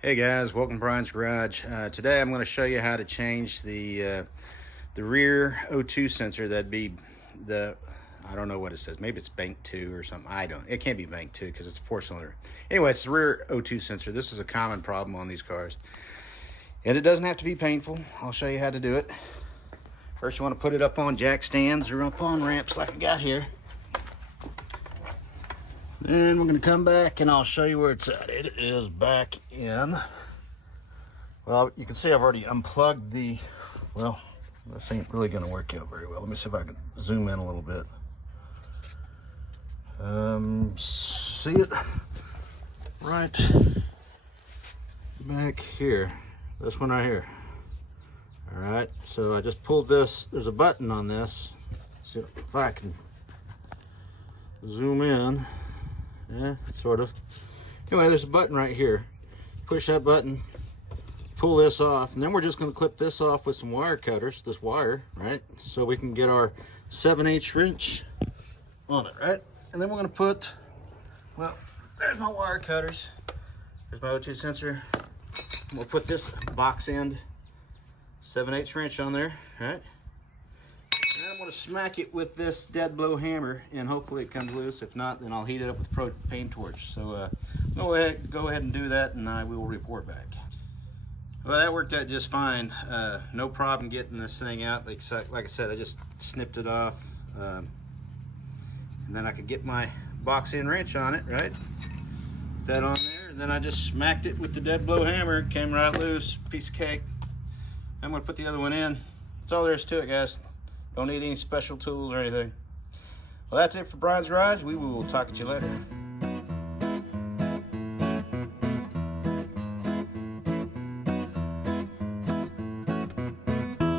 Hey guys, welcome to Brian's Garage. Today I'm going to show you how to change the rear O2 sensor. That'd be I don't know what it says. Maybe it's bank 2 or something. It can't be bank 2 because it's a 4-cylinder. Anyway, it's the rear O2 sensor. This is a common problem on these cars. And it doesn't have to be painful. I'll show you how to do it. First you want to put it up on jack stands or up on ramps like I got here. Then we're going to come back and I'll show you where it's at. It is back in. Well, you can see I've already unplugged well, this ain't really going to work out very well. Let me see if I can zoom in a little bit. See it right back here. This one right here. All right, so I just pulled this. There's a button on this. See if I can zoom in. Yeah, sort of. Anyway, there's a button right here. Push that button, pull this off, and then we're just going to clip this off with some wire cutters, this wire, right? So we can get our 7/8 wrench on it, right? And then we're going to put, well, there's my wire cutters. There's my O2 sensor. We'll put this box end 7/8 wrench on there, right? I'm going to smack it with this dead blow hammer and hopefully it comes loose. If not, then I'll heat it up with propane torch. So go ahead and do that, and I will report back. Well, that worked out just fine. No problem getting this thing out. Like I said, I just snipped it off, and then I could get my box end wrench on it, right? Put that on there, and then I just smacked it with the dead blow hammer. Came right loose, piece of cake. I'm going to put the other one in. That's all there is to it, guys. Don't need any special tools or anything. Well, that's it for Brian's Garage. We will talk to you later.